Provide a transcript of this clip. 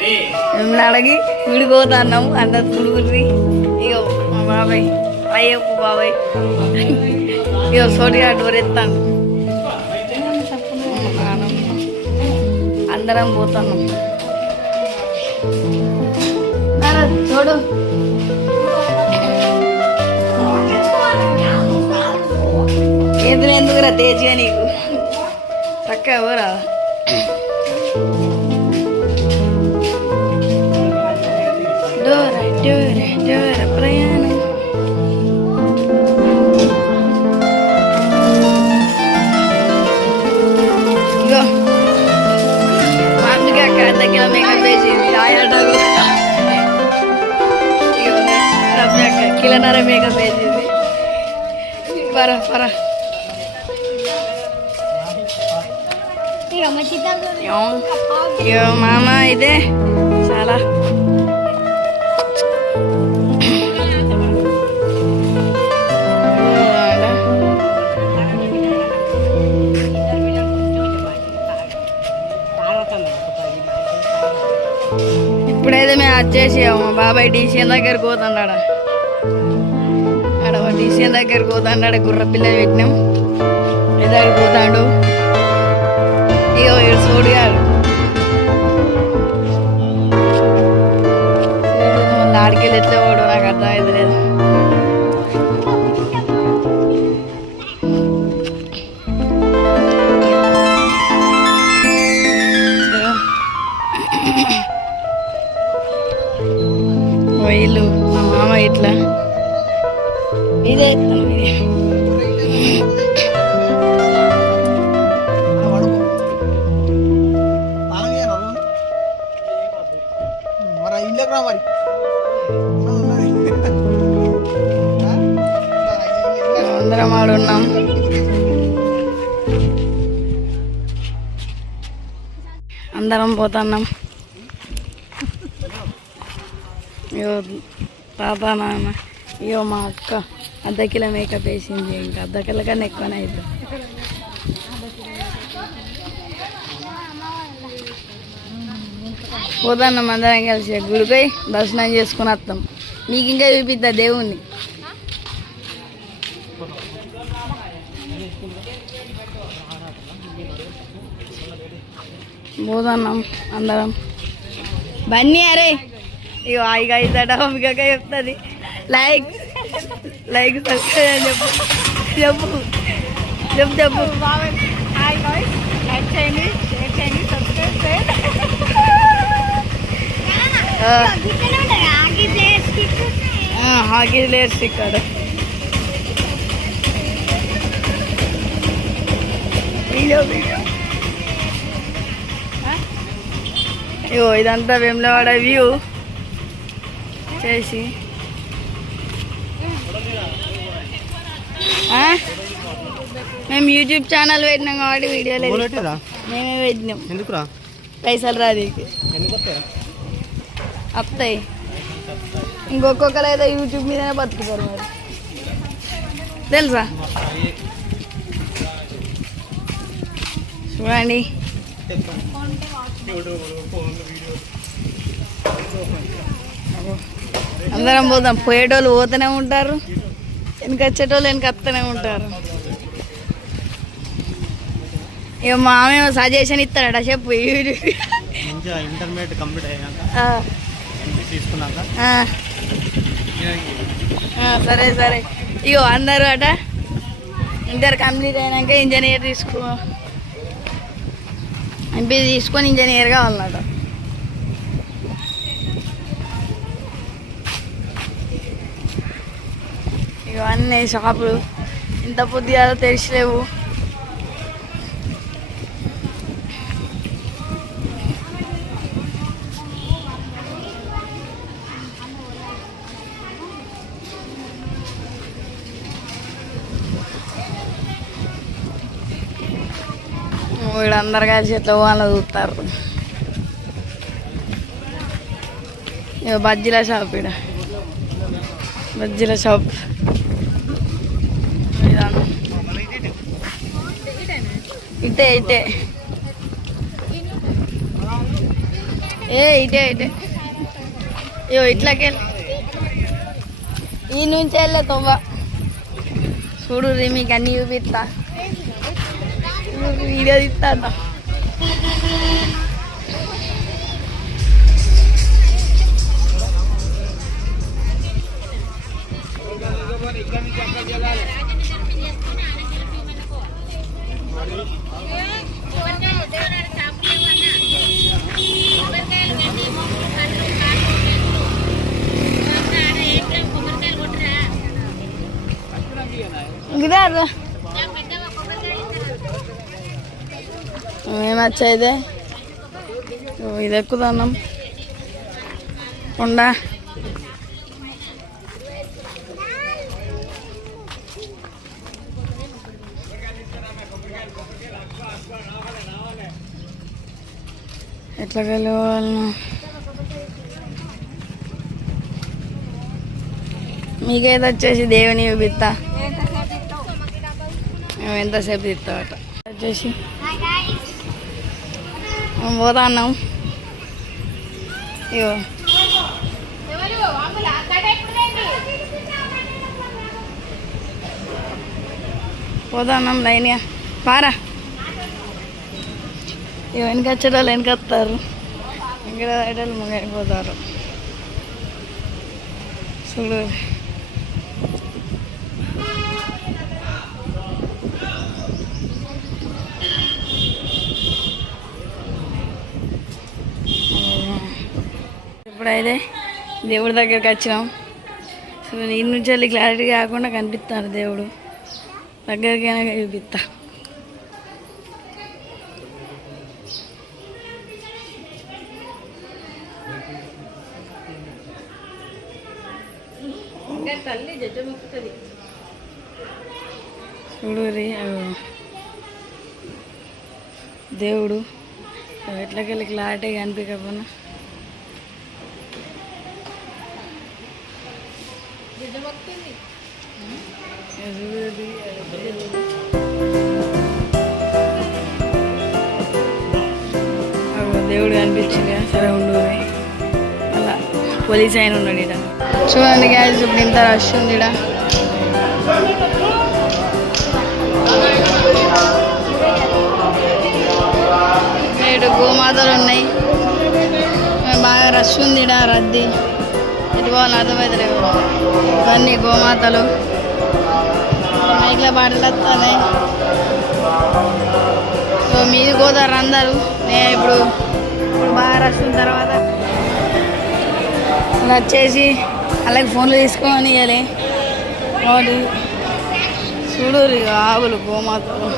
మిమ్మల్ని అడిగి విడిపోతున్నాము అందరు పురుగురి. ఇక మా బాబాయ్ అయ్యప్ప బాబాయ్ ఇక సోటిగా డోర్ ఎత్తాను. అందరం పోతున్నాం. చూడు ఎందుకురా తేజ్గా నీకు చక్కగా ఎవరా డోర డోర డోర ప్రయాణం. ఇగో మా అందుకే అక్క దగ్గర మేకప్ వేసింది ఆయాటకు. అక్క కిలనర మేకప్ వేసింది. పర పర మామ ఇదే చాలా ఇప్పుడైతే మేము వచ్చేసి మా బాబాయ్ డీసీఎన్ దగ్గరికి పోతున్నాడు. ఆడ డీసీఎన్ దగ్గరికి పోతాడు. గుర్ర పిల్ల పెట్టినాం దగ్గరికి పోతాడు. ఇగో చూడిగాడు ఆడికెళ్ళి ఎట్లా పోడు నాకు అర్థమైంది లేదు. ఇల్లు మా మామ ఇట్లా ఇదే అందరం ఆడున్నాం. అందరం పోతున్నాం. ఇగో తాత నాన్న ఇగో మా అక్క అర్ధ కిలో మేకప్ వేసింది. ఇంకా అర్ధ కిలో కన్నా ఎక్కువనే అవుతుంది. పోతాన్నాం అందరం కలిసి గుడిపై దర్శనం చేసుకుని వస్తాం. మీకు ఇంకా చూపిద్దా దేవుణ్ణి. పోతున్నాం అందరం. బన్నీ అరే ఇగో హాయిగా అవుతాడ మీకు చెప్తుంది. లైక్ లైక్ సబ్స్క్రైబ్ అని చెప్పు చెప్పు చెప్పు చెప్పు. లైక్ చేయండి, షేర్ చేయండి, సబ్స్క్రైబ్ చేయండి. హాకీ ప్లేయర్ స్టిక్ కాడ ఇగో ఇదంతా వేములవాడ వ్యూ చేసి మేము యూట్యూబ్ ఛానల్ పెట్టినాం కాబట్టి వీడియోలు మేమే పెట్టినాం. ఎందుకురా పైసలు రాదు వస్తాయి. ఇంకొకరు అయితే యూట్యూబ్ మీదనే బతుకుతారు మరి తెలుసా. చూడండి అందరం పోతాం. పోయేటోళ్ళు పోతూనే ఉంటారు, వెనక వచ్చేటోళ్ళు వెనక వస్తూనే ఉంటారు. ఇక మామే సజెషన్ ఇస్తాడట చెప్పు. ఇంటర్మీడియట్ కంప్లీట్ అయ్యాక సరే సరే. ఇగో అందరూ అట ఇంటర్ కంప్లీట్ అయినాక ఇంజనీర్ ఎంపీ తీసుకొని ఇంజనీర్ కావాలన్నట. ఇవన్నీ షాపులు ఇంత పొద్దుగా తెలిసిలేవు. వీళ్ళందరు కలిసి ఎట్లా వాళ్ళ చూస్తారు. ఇక బజ్జీల షాప్, ఇక్కడ బజ్జీల షాప్. ఇటే ఇటే ఏ ఇటే ఇటే ఇగో ఇట్లాకే ఈ నుంచి వెళ్ళే తొవ్వ చూడు మీకు అన్ని చూపిస్తా వీడియో తీస్తా ఇదే ఏమచ్చాయిదే ఇది ఎక్కుదాం కొండ ఎట్లా వెళ్ళేవాళ్ళను మీకైతే వచ్చేసి దేవుని చూపిస్తా మేము ఎంతసేపు తీస్తామట వచ్చేసి మేము పోతా అన్నాం ఇగో పోతా అన్నాం లైన్గా పారా ఇక వెనకొచ్చేటోళ్ళు వెనకొస్తారు ఇక్కడ ఐటలు ముంగైపోతారు చూడు ఇప్పుడైతే దేవుడి దగ్గరికి వచ్చినాం సో ఈ నుంచి వెళ్ళి క్లారిటీ కాకుండా కనిపిస్తారు దేవుడు దగ్గరికైనా చూపిస్తా చూడు దేవుడు ఎట్లకెళ్ళి క్లారిటీ కనిపించకపోయినా దేవుడు కనిపించింది సరే ఉండు అలా పోలీస్ ఆయన ఉన్నాడు ఇక్కడ చూడండి గ్యాస్ ఇప్పుడు ఇంత రష్ ఉంది ఇక్కడ ఇక్కడ గోమాతలు ఉన్నాయి బాగా రష్ ఉంది ఇక్కడ రద్దీ ఎటు పోవాలని అర్థమవుతలేవు ఇవన్నీ గోమాతలు మైక్లో పాటలు వస్తున్నాయి సో మీది పోతారు అందరూ నేను ఇప్పుడు బాగా రష్ ఉన్న తర్వాత వచ్చేసి అలాగే ఫోన్లు తీసుకొని ఇవ్వాలి వాటి చూడు ఆవులు గోమాతలు